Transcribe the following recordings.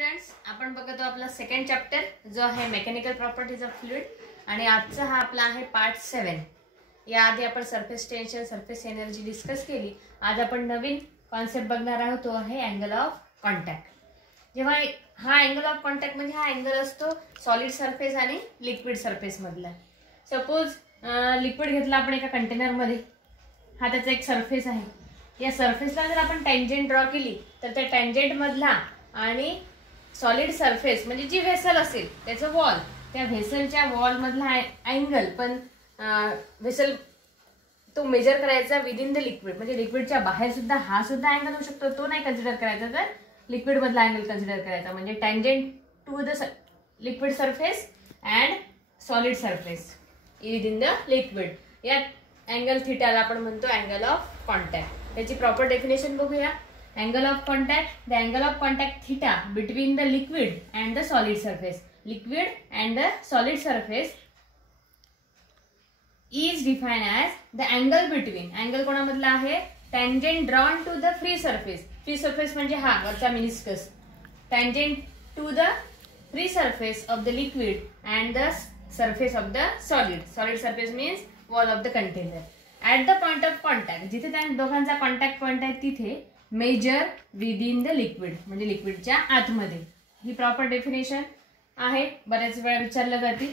Students, आपण बघतो आपला सेकंड चॅप्टर जो आहे मेकॅनिकल प्रॉपर्टीज ऑफ फ्लुइड आणि आजचा हा आपला आहे पार्ट 7। याआधी आपण surface tension, surface energy discuss केली। आज आपण नवीन कॉन्सेप्ट बघणार आहोत, तो आहे अँगल ऑफ कॉन्टॅक्ट। जेव्हा हा अँगल ऑफ कॉन्टॅक्ट म्हणजे हा अँगल असतो सॉलिड सरफेस आणि लिक्विड सरफेस मधला। सपोज लिक्विड घेतला आपण एका कंटेनर मध्ये, हा त्याचा एक सरफेस आहे। या सरफेसला जर आपण टँजेंट ड्रॉ केली तर त्या टँजेंट मधला आणि सॉलिड सरफेस म्हणजे जी व्हेसल असेल त्याचं वॉल, त्या व्हेसलच्या वॉल मधला अँगल पण व्हेसल तो मेजर करायचा विद इन द लिक्विड, म्हणजे लिक्विडच्या बाहेर सुद्धा हा सुद्धा अँगल होऊ शकतो, तो नाही कन्सिडर करायचा, तर लिक्विड मधला अँगल कन्सिडर करायचा। म्हणजे tangent to the liquid surface and solid surface within the liquid, या अँगल थीटाला आपण म्हणतो अँगल ऑफ कॉन्टॅक्ट। त्याची प्रॉपर डेफिनेशन बघूया। Angle of contact, the angle of contact theta between the liquid and the solid surface. Liquid and the solid surface is defined as the angle between. Angle कोणामधला आहे? Tangent drawn to the free surface. Free surface म्हणजे हा वरचा meniscus. Tangent to the free surface of the liquid and the surface of the solid. Solid surface means wall of the container. At the point of contact, जिथे त्या दोघांचा contact point आहे तिथे major with in the liquid, म्हणजे लिक्विडच्या आतमध्ये। ही proper definition आहे, बऱ्याच वेळा विचारलं जाते।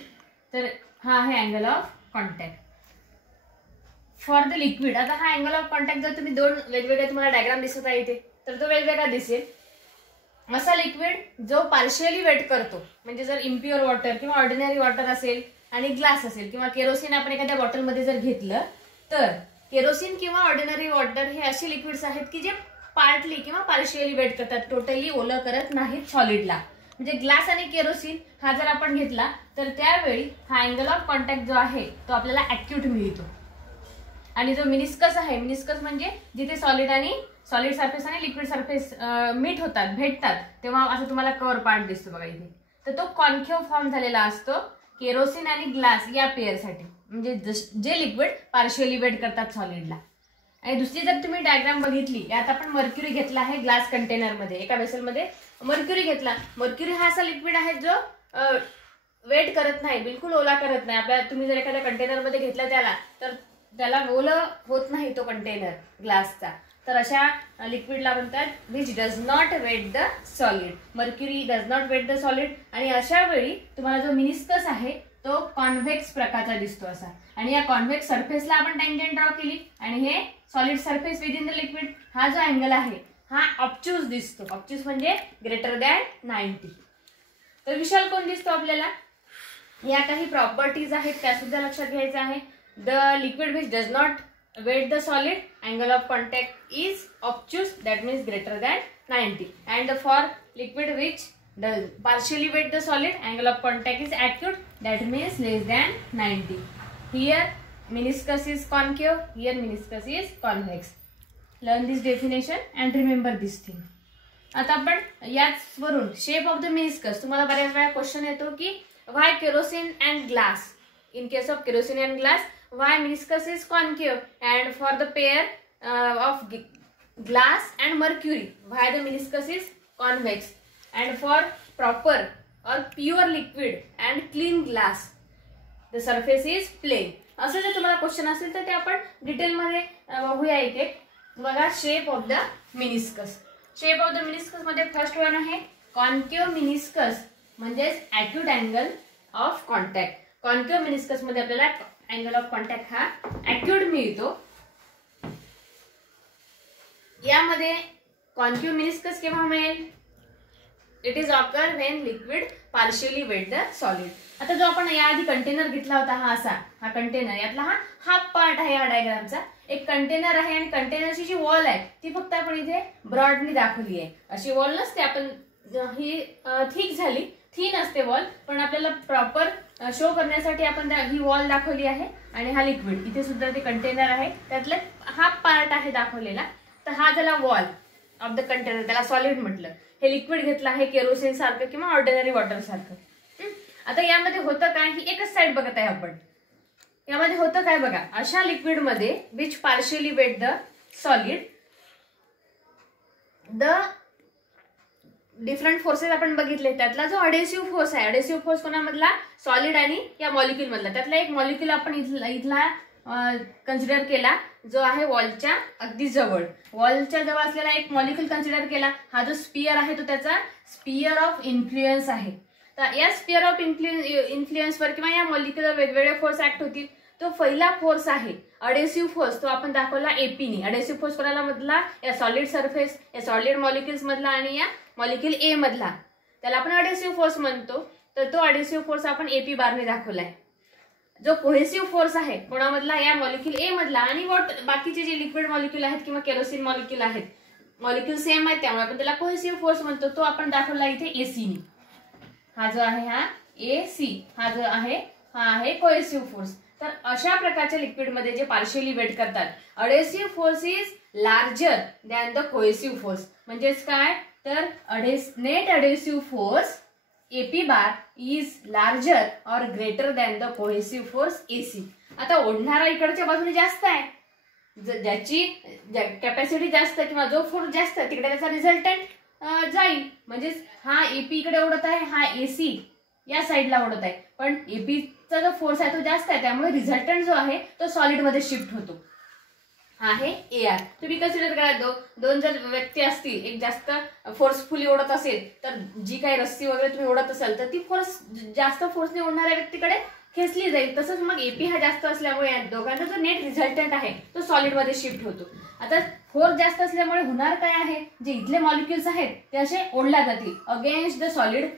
तर हा आहे angle of contact for the liquid. आता हा अँगल ऑफ कॉन्टॅक्ट जर तुम्ही दोन वेगवेगळे तुम्हाला डायग्राम दिसत आहे इथे, तर तो वेगवेगळा दिसेल। असा लिक्विड जो पार्शियली वेट करतो, म्हणजे जर इम्प्युअर वॉटर किंवा ऑर्डिनरी वॉटर असेल आणि ग्लास असेल किंवा केरोसिन आपण एखाद्या बॉटलमध्ये जर घेतलं, तर केरोसिन किंवा ऑर्डिनरी वॉटर हे असे लिक्विड्स आहेत की जे पार्टली किंवा पार्शियली वेट करतात, टोटली ओलं करत नाहीत सॉलिडला। म्हणजे ग्लास आणि केरोसिन हा जर आपण घेतला तर त्यावेळी हा अँगल ऑफ कॉन्टॅक्ट जो आहे तो आपल्याला ॲक्यूट मिळतो। आणि जो मिनिस्कस आहे, मिनिस्कस म्हणजे जिथे सॉलिड सरफेस आणि लिक्विड सरफेस मीट होतात, भेटतात, तेव्हा असं तुम्हाला कर्व पार्ट दिसतो बघा इथे। तर तो कॉन्केव फॉर्म झालेला असतो केरोसिन आणि ग्लास या पेअरसाठी, म्हणजे जे लिक्विड पार्शियली वेट करतात सॉलिडला। आणि दुसरी जर तुम्ही डायग्राम बघितली, यात आपण मर्क्युरी घेतला आहे ग्लास कंटेनर मध्ये, एका वेसल मध्ये मर्क्युरी घेतला। मर्क्युरी हा असा लिक्विड आहे जो वेट करत नाही, बिलकुल ओला करत नाही। आपल्या तुम्ही जर एखाद्या कंटेनर मध्ये घेतला त्याला, तर त्याला ओलं होत नाही तो कंटेनर ग्लासचा। तर अशा लिक्विडला म्हणतात which does not wet the solid. Mercury does not wet the solid. आणि अशा वेळी तुम्हाला जो मिनिस्कस आहे तो कॉन्व्हेक्स प्रकारचा दिसतो असा, आणि या कॉन्व्हेक्स सरफेसला आपण टँजेंट ड्रॉ केली आणि हे solid surface within the liquid, हा जो अँगल आहे हा ऑब्च्यूज दिसतो। ऑब्च्यूज म्हणजे ग्रेटर दॅन 90। तर विशाल कोण दिसतो आपल्याला? या काही प्रॉपर्टीज आहेत त्या सुद्धा लक्षात घ्यायचा आहे। The liquid which does not wet the solid, angle of contact is obtuse, that means greater than 90। And for liquid which partially weight the solid, angle of contact is acute, that means less than 90. Here meniscus is concave, here meniscus is convex. Learn this definition and remember this thing. आता आपण याच वरून shape of the meniscus, तुम्हाला बऱ्याच वेळा question येतो की why kerosene and glass, in case of kerosene and glass why meniscus is concave, and for the pair of glass and mercury why the meniscus is convex, and for proper or pure liquid and clean glass the surface is plane. असं जर तुम्हाला question असेल तर ते आपण detail मध्ये बघूया एक एक। बघा shape of the meniscus. Shape of the meniscus मध्ये फर्स्ट वन आहे कॉन्केव मिनिस्कस, म्हणजेच acute angle of contact. Concave meniscus मध्ये आपल्याला अँगल ऑफ कॉन्टॅक्ट हा ॲक्यूट मिळतो। यामध्ये कॉन्केव मिनिस्कस केव्हा मिळेल? It is occur when liquid partially wet the solid. आता जो आपण याआधी कंटेनर घेतला होता, हा असा हा कंटेनर, यातला हा हाफ पार्ट आहे या डायग्रामचा। एक कंटेनर आहे आणि कंटेनरची जी वॉल आहे ती फक्त आपण इथे ब्रॉडली दाखवली आहे। अशी वॉल नसते, आपण ही थिक झाली, थिन असते वॉल, पण आपल्याला प्रॉपर शो करण्यासाठी आपण ही वॉल दाखवली आहे। आणि हा लिक्विड, इथे सुद्धा ते कंटेनर आहे, त्यातला हाफ पार्ट आहे दाखवलेला। तर हा झाला वॉल ऑफ द कंटेनर, त्याला सॉलिड म्हटलं। हे लिक्विड घेतलं आहे केरोसिन सारखं किंवा ऑर्डिनरी वॉटर सारखं। आता यामध्ये होतं काय, ही एकच साइड बघत आहे आपण, यामध्ये होतं काय बघा, अशा लिक्विड मध्ये which partially wet the solid, the different forces आपण बघितले, त्यातला जो अडेसिव्ह फोर्स आहे, अडेसिव्ह फोर्स कोणामधला, सॉलिड आणि या मॉलिक्यूल मधला, त्यातला एक मॉलिक्यूल आपण इथला कन्सिडर केला जो आहे वॉलच्या अगदी जवळ, वॉलच्या जवळ असलेला एक मॉलिक्यूल कन्सिडर केला. हा जो स्पियर आहे तो त्याचा स्पियर ऑफ इन्फ्लुएन्स आहे. तर या स्पियर ऑफ इन्फ्लुएन्सवर किंवा या मॉलिक्यूलवर वेगवेगळे फोर्स ऍक्ट होतील. तो पहिला फोर्स आहे अडेसिव्ह फोर्स, तो आपण दाखवला एपीने. अडेसिव्ह फोर्स कोणाला मधला, या सॉलिड सरफेस, या सॉलिड मॉलिक्युल्स मधला आणि या मॉलिक्यूल ए मधला, त्याला आपण अडेसिव्ह फोर्स म्हणतो. तर तो अडेसिव्ह फोर्स आपण एपी बारने दाखवलाय. जो कोहेसिव्ह फोर्स आहे कोणामधला, या मॉलिक्यूल ए मधला आणि बाकीचे जे लिक्विड मॉलिक्यूल आहेत किंवा केरोसिन मॉलिक्यूल आहेत, मॉलिक्यूल सेम आहेत त्यामुळे आपण त्याला कोहेसिव्ह फोर्स म्हणतो. तो आपण दाखवला इथे एसीने. हा जो आहे हा एसी, हा जो आहे हा आहे कोहेसिव्ह फोर्स. तर अशा प्रकारच्या लिक्विड मध्ये जे पार्शियली वेट करतात, adhesive force is larger than the cohesive force. म्हणजेच काय, तर net adhesive force AP bar is larger और greater than the cohesive force AC. आता ओढणारा इकडच्या बाजूने जास्त आहे, ज्याची कॅपॅसिटी जास्त किंवा जो फोर्स जास्त तिकडे त्याचा रिझल्टंट जाईल. म्हणजेच हा AP इकडे ओढत आहे, हा AC या साईडला ओढत आहे, पण एपीचा जो फोर्स आहे तो जास्त आहे त्यामुळे रिझल्टंट जो आहे तो सॉलिड मध्ये शिफ्ट होतो. हा आहे AR. तुम्ही कन्सिडर करा, दोन जर व्यक्ती असतील, एक जास्त फोर्सफुली ओढत असेल तर जी काही रस्सी वगैरे तुम्ही ओढत असाल तर ती फोर्स जास्त फोर्सने ओढणाऱ्या व्यक्तीकडे खेचली जाईल. तसंच मग एपी हा जास्त असल्यामुळे या दोघांचा जो नेट रिझल्टंट आहे तो सॉलिड मध्ये शिफ्ट होतो. आता फोर्स जास्त असल्यामुळे होणार काय आहे, जे इथले मॉलिक्युल्स आहेत ते असे ओढल्या जातील अगेन्स्ट द सॉलिड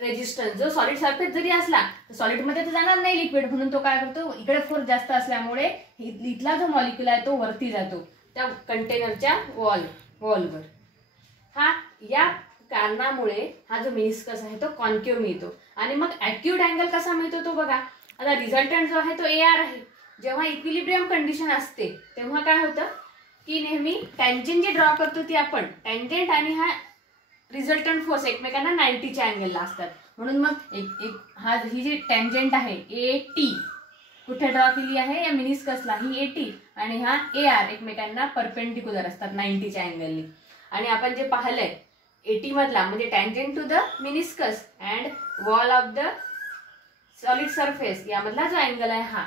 रेजिस्टन्स. जो सॉलिड सरफेस जरी असला तर सॉलिड मध्ये तर जाणार नाही लिक्विड, म्हणून तो काय करतो, इकडे फोर्स जास्त असल्यामुळे इथला जो मॉलिक्यूल आहे तो वरती जातो त्या कंटेनरच्या वॉलवर. हा या कारणामुळे हा जो मेनिस्कस आहे तो कॉन्केव्ह मिळतो. आणि मग ॲक्यूट अँगल कसा मिळतो तो बघा. आता रिझल्टंट जो आहे तो AR आहे. जेव्हा इक्विलिब्रियम कंडिशन असते तेव्हा काय होतं की नेहमी टँजेंट जी ड्रॉ करतो ती आपण, टँजेंट आणि हा रिझल्टंट फोर्स एकमेकांना 90च्या अँगलला असतात. म्हणून मग ही जी टँजेंट आहे AT कुठे ड्रॉ केली आहे, या मिनिस्कसला, ही AT आणि हा AR एकमेकांना परपेंडिक्युलर असतात 90च्या अँगलनी. आणि आपण जे पाहिलंय AT मधला म्हणजे tangent to the meniscus and wall of the solid surface, यामधला जो अँगल आहे हा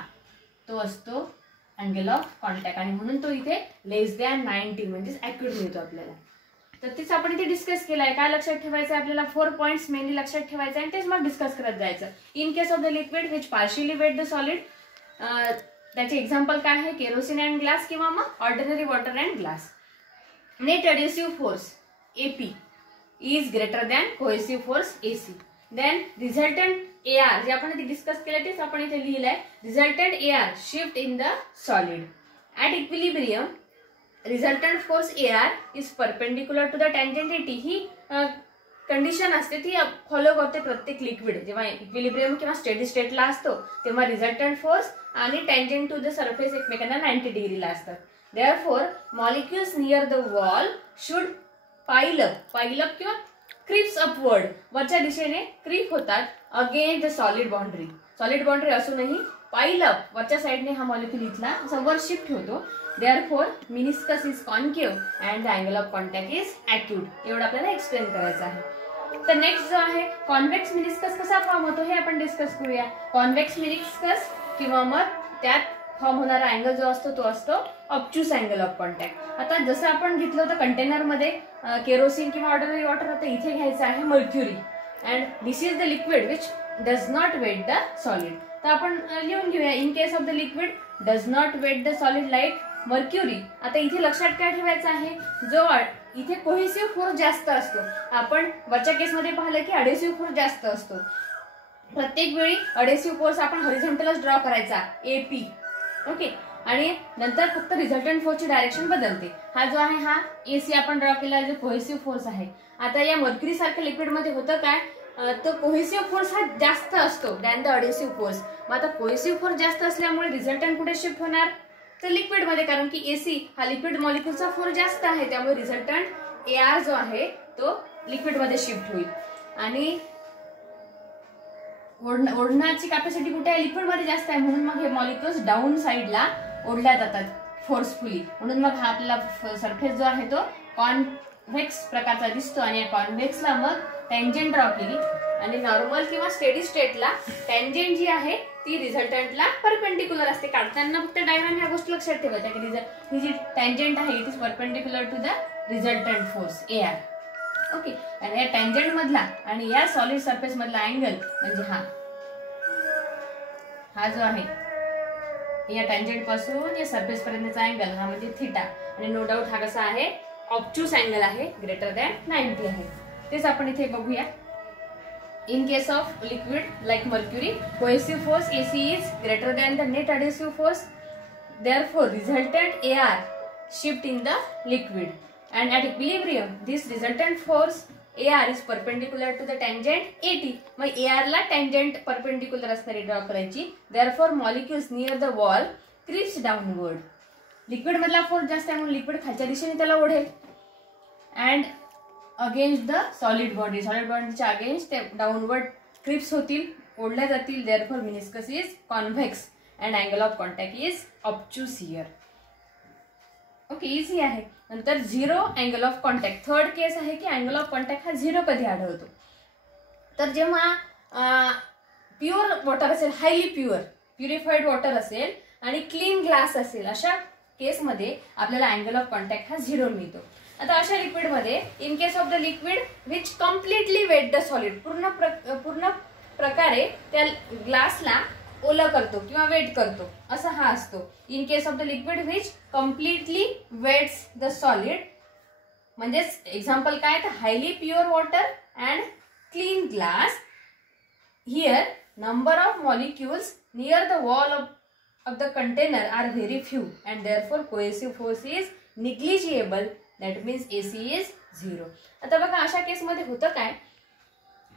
तो असतो अँगल ऑफ कॉन्टॅक्ट, आणि म्हणून तो इथे लेस दॅन 90 म्हणजेच ॲक्युरेट मिळतो आपल्याला. तर तेच आपण इथे डिस्कस केलाय. काय लक्षात ठेवायचं आपल्याला, 4 पॉइंट्स मेनली लक्षात ठेवायचं आणि तेच मग डिस्कस करत जायचं. In case of the liquid which partially wet the solid, त्याचे एक्झाम्पल काय आहे, केरोसिन अँड ग्लास किंवा मग ordinary water and glass. Net adhesive force AP is greater than cohesive force AC. Then resultant AR जे आपण इथे discuss केलं तेच आपण इथे लिहिलंय. Resultant AR shift in the solid at equilibrium. Resultant force AR is perpendicular to the tangent AT. ही condition असते ती फॉलो करते प्रत्येक लिक्विड. जेव्हा इक्विलिब्रियम किंवा स्टेडी स्टेटला असतो तेव्हा रिझल्टंट फोर्स आणि टँजेंट टू द सरफेस एकमेकांना 90 डिग्रीला असतात. Therefore molecules near the wall should पाईल अप किंवा क्रिप्स अपवर्ड, वरच्या दिशेने क्रीप होतात against the solid boundary. Solid boundary असूनही पाईल अप वरच्या साईडने हा मॉलिक्यूल इथला वर शिफ्ट होतो. Therefore meniscus is concave and the angle of contact is acute. एवढं आपल्याला एक्सप्लेन करायचं आहे. तर नेक्स्ट जो आहे कॉन्व्हेक्स मिनिस्कस कसा फॉर्म होतो हे आपण डिस्कस करूया. कॉन्व्हेक्स मिनिस्कस किंवा मग त्यात फॉर्म होणारा अँगल जो असतो तो असतो ऑब्च्युस अँगल ऑफ कॉन्टॅक्ट. आता जसं आपण घेतलं होतं कंटेनरमध्ये केरोसिन किंवा ऑर्डिनरी वॉटर, आता इथे घ्यायचं आहे mercury and this is the liquid which does not wet the solid. तर आपण लिहून घेऊया. In case of the liquid does not wet the solid like mercury. आता इथे लक्षात काय ठेवायचं आहे, जो इथे कोहेसिव्ह फोर्स जास्त असतो. आपण वरच्या केसमध्ये पाहिलं की अडेसिव्ह फोर्स जास्त असतो. प्रत्येक वेळी अडेसिव्ह फोर्स आपण हॉरिझॉन्टलच ड्रॉ करायचा AP. ओके, आणि नंतर फक्त रिझल्टंट फोर्सची डायरेक्शन बदलते. हा जो आहे हा AC आपण ड्रॉ केला जो कोहेसिव्ह फोर्स आहे. आता या मर्क्युरी सारख्या लिक्विड मध्ये होतं काय, तो कोहेसिव्ह फोर्स हा जास्त असतो दॅन द अडेसिव्ह फोर्स. मग आता कोहेसिव्ह फोर्स जास्त असल्यामुळे रिझल्टंट कुठे शिफ्ट होणार, तर लिक्विड मध्ये, कारण की AC हा लिक्विड मॉलिक्युलचा फोर्स जास्त आहे त्यामुळे रिझल्टंट AR जो आहे तो लिक्विड मध्ये शिफ्ट होईल. आणि ओढण्याची कॅपॅसिटी कुठे आहे, लिक्विड मध्ये जास्त आहे, म्हणून मग हे मॉलिक्युल्स डाऊन साईडला ओढल्या जातात फोर्सफुली. म्हणून मग हा आपला सरफेस जो आहे तो कॉन्व्हेक्स प्रकारचा दिसतो आणि या कॉन्व्हेक्सला मग टँजेंट ड्रॉ केली आणि नॉर्मल किंवा स्टेडी स्टेटला टँजेंट जी आहे ती रिझल्टंटला परपेंडिक्युलर असते. काढताना फक्त डायग्राम या गोष्टी लक्षात ठेवायच्या की ही जी टँजेंट आहे it is perpendicular to the resultant force AR. Okay, आणि या टँजेंट मधला आणि या सॉलिड सरफेस मधला अँगल म्हणजे हा जो आहे या टँजेंट पासून या सरफेस पर्यंतचा अँगल हा म्हणजे थीटा आणि नो डाऊट हा कसा आहे ऑब्ट्यूस अँगल आहे ग्रेटर दॅन 90 आहे. तेच आपण इथे बघूया. In case of liquid like mercury, cohesive force AC is greater than the net adhesive force. Therefore, resultant AR shift in the liquid. And at equilibrium, this resultant force AR is perpendicular to the tangent AT. मग AR ला tangent perpendicular असणारी draw करायची. Therefore, molecules near the wall creeps downward. Liquid मधला force जास्त आहे म्हणून liquid खालच्या दिशेने त्याला ओढेल. And अगेन्स्ट द सॉलिड बॉडीच्या अगेन्स्ट ते डाऊनवर्ड क्रिप्स होतील, ओढल्या जातील. Therefore meniscus is convex and angle of contact is obtuse here. Okay, easy आहे. नंतर zero angle of contact. Third case आहे की अँगल ऑफ कॉन्टॅक्ट हा झिरो कधी आढळतो तर जेव्हा प्युअर वॉटर असेल, हायली प्युरिफाईड वॉटर असेल आणि क्लीन ग्लास असेल, अशा केसमध्ये आपल्याला अँगल ऑफ कॉन्टॅक्ट हा झिरो मिळतो. आता अशा लिक्विड मध्ये in case of the liquid which completely wet the solid, पूर्ण प्रकारे त्या ग्लासला ओला करतो किंवा वेट करतो असा हा असतो. In case of the liquid which completely wets the solid, म्हणजेच एक्झाम्पल काय तर highly pure water and clean glass. Here number of molecules near the wall of the container are very few and therefore cohesive force is negligible. That means AC is 0. आता बघा अशा केसमध्ये होतं काय,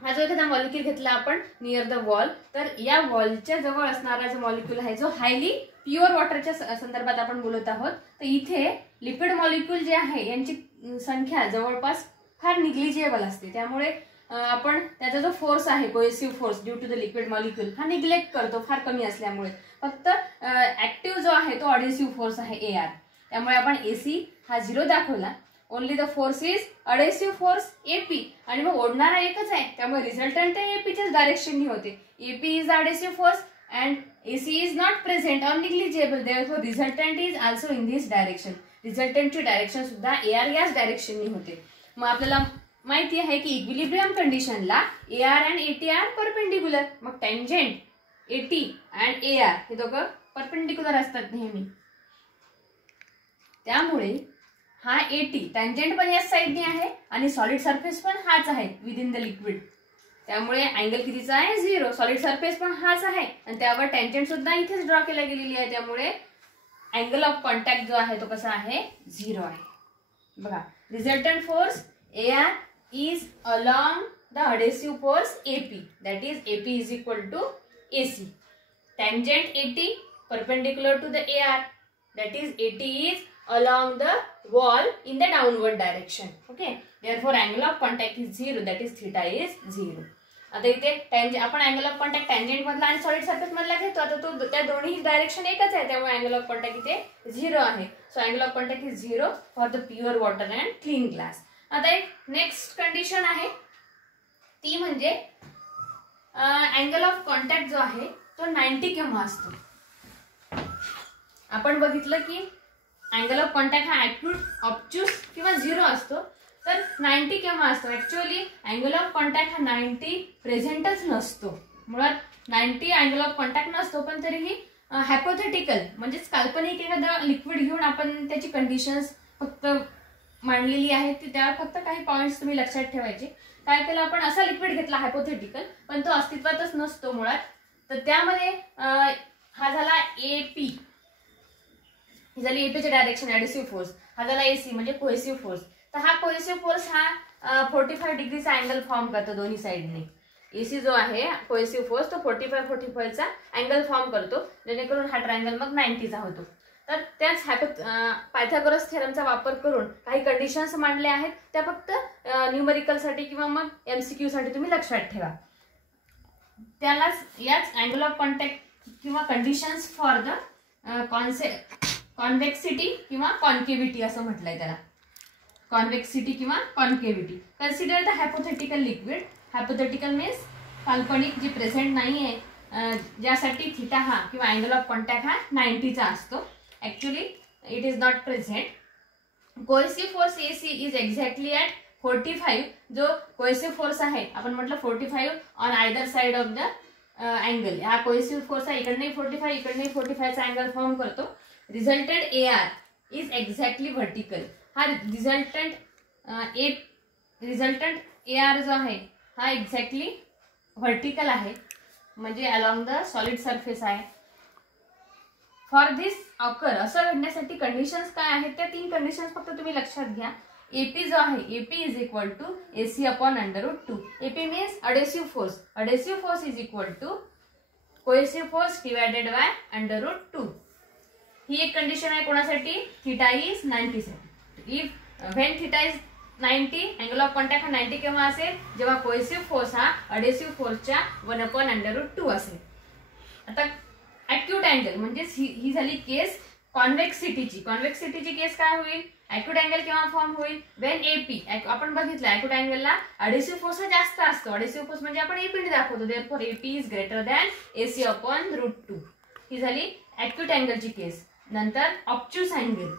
हा जो एखादा मॉलिक्यूल घेतला आपण नियर द वॉल, तर या वॉलच्या जवळ असणारा जो मॉलिक्यूल आहे जो हायली प्युअर वॉटरच्या संदर्भात आपण बोलत आहोत, तर इथे लिक्विड मॉलिक्यूल जे आहे यांची संख्या जवळपास फार निग्लिजिएबल असते. त्यामुळे आपण त्याचा जो फोर्स आहे cohesive force due to the liquid molecule हा निग्लेक्ट करतो फार कमी असल्यामुळे. फक्त ऍक्टिव्ह जो आहे तो अडेसिव्ह फोर्स आहे AR. त्यामुळे आपण AC हा 0 दाखवला. Only the force is adhesive force AP आणि मग ओढणारा एकच आहे त्यामुळे रिझल्टंट APच्याच डायरेक्शननी होते. AP is adhesive force and AC is not present or negligible. Therefore resultant is also in this direction. रिझल्टंटची डायरेक्शन सुद्धा AR याच डायरेक्शननी होते. मग आपल्याला माहिती आहे की इक्विलिब्रियम कंडिशनला AR and AT are perpendicular. मग टँजेंट AT अँड AR हे दोघं परपेंडिक्युलर असतात नेहमी. त्यामुळे हा AT टँजेंट पण याच साइडने आहे आणि सॉलिड सरफेस पण हाच आहे विदिन द लिक्विड. त्यामुळे अँगल कितीचा आहे 0. सॉलिड सरफेस पण हाच आहे आणि त्यावर टँजेंट सुद्धा इथेच ड्रॉ केला गेलेली आहे. त्यामुळे अँगल ऑफ कॉन्टॅक्ट जो आहे तो कसा आहे 0 आहे. बघा resultant force AR is along the adhesive force AP. That is AP is equal to AC. Tangent AT perpendicular to the AR. That is AT is along the wall in the downward direction. Okay, therefore angle of contact is 0, that is theta is 0. आता इथे आपण angle of contact tangent मधला आणि solid surface मधला घेतो. आता तो त्या दोन्ही डायरेक्शन एकच आहे त्यामुळे अँगल ऑफ कॉन्टॅक्ट इथे 0 आहे. So angle of contact is 0 for the pure water and clean glass. आता एक नेक्स्ट कंडिशन आहे ती म्हणजे अँगल ऑफ कॉन्टॅक्ट जो आहे तो 90 केव्हा असतो. आपण बघितलं की अँगल ऑफ कॉन्टॅक्ट हा ऑब्ट्यूस किंवा 0 असतो. तर 90 केव्हा असतो. ऍक्च्युअली अँगल ऑफ कॉन्टॅक्ट हा 90 प्रेझेंटच नसतो. मुळात 90 अँगल ऑफ कॉन्टॅक्ट नसतो पण तरीही हायपोथेटिकल म्हणजेच काल्पनिक एखादं लिक्विड घेऊन आपण त्याची कंडिशन्स फक्त मांडलेली आहे. त्यावर फक्त काही पॉइंट्स तुम्ही लक्षात ठेवायचे. काय केलं आपण असा लिक्विड घेतला हायपोथेटिकल पण तो अस्तित्वातच नसतो मुळात. तर त्यामध्ये हा झाला AP ही झाली APचे डायरेक्शन ऍडिसिव्ह फोर्स. हा झाला AC म्हणजे कोहेसिव्ह फोर्स. तर हा कोहेसिव्ह फोर्स हा 45 डिग्रीचा अँगल फॉर्म करतो दोन्ही साइडने. AC जो आहे कोहेसिव्ह फोर्स तो 45चा अँगल फॉर्म करतो जेणेकरून हा ट्रायंगल मग 90चा होतो. तर त्याच पायथागोरस थेरमचा वापर करून काही कंडिशन्स मांडल्या आहेत त्या फक्त न्यूमेरिकलसाठी किंवा मग MCQ साठी तुम्ही लक्षात ठेवा. त्यालाच याच अँगल ऑफ कॉन्टॅक्ट किंवा कंडिशन्स फॉर द कॉन्व्हेक्सिटी किंवा कॉन्केव्हिटी असं म्हटलंय त्याला. कॉन्व्हेक्सिटी किंवा concavity. Consider the hypothetical liquid. Hypothetical means काल्पनिक, जी प्रेझेंट नाही आहे, ज्यासाठी थिटा हा किंवा अँगल ऑफ कॉन्टॅक्ट हा 90चा असतो. Actually it is not present. Cohesive force AC is exactly at 45. जो कोहेसिव्ह फोर्स आहे आपण म्हटलं 45 on either side of the angle. हा कोहेसिव्ह फोर्स आहे, इकडनंही 45 इकडनंही 45चा अँगल फॉर्म करतो. Resultant AR is exactly vertical. हा रिझल्टंट AR जो आहे हा एक्झॅक्टली व्हर्टिकल आहे, म्हणजे अलॉंग द सॉलिड सरफेस आहे. फॉर दिस ऑकर, असं घडण्यासाठी कंडिशन्स काय आहेत, त्या 3 कंडिशन्स फक्त तुम्ही लक्षात घ्या. AP जो आहे AP is equal to AC upon √2. AP means adhesive force. Adhesive force is equal to cohesive force divided by √2. ही एक कंडिशन आहे कोणासाठी, थिटा इज 90 साठी. If when theta is 90, angle of contact हा 90 केव्हा असेल, जेव्हा कोहेसिव्ह फोर्स हा अडेसिव्ह फोर्सच्या 1/√2 असेल. आता अॅक्यूट अँगल म्हणजे ही झाली केस कॉन्व्हेक्सिटीची. कॉन्व्हेक्सिटीची केस काय होईल, अॅक्यूट अँगल केव्हा फॉर्म होईल, व्हेन AP, आपण बघितलं अॅक्यूट अँगलला अडेसिव्ह फोर्स हा जास्त असतो. अडेसिव्ह फोर्स म्हणजे आपण AP ने दाखवतो. Therefore AP is greater than AC upon √2. ही झाली अॅक्यूट अँगलची केस. नंतर ऑब्च्युस अँगल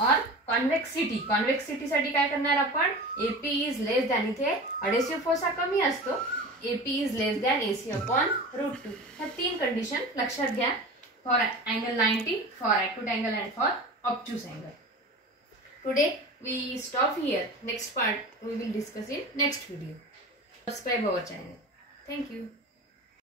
और कॉन्व्हेक्सिटी. कॉन्व्हेक्सिटीसाठी काय करणार आपण, AP इज लेस दॅन, इथे अडेसिव्ह फोर्स हा कमी असतो, AP is less than AC upon √2. ह्या 3 कंडिशन लक्षात घ्या for angle 90, for acute angle and for obtuse angle. Today we stop here. Next part we will discuss in next video. Subscribe our channel. Thank you.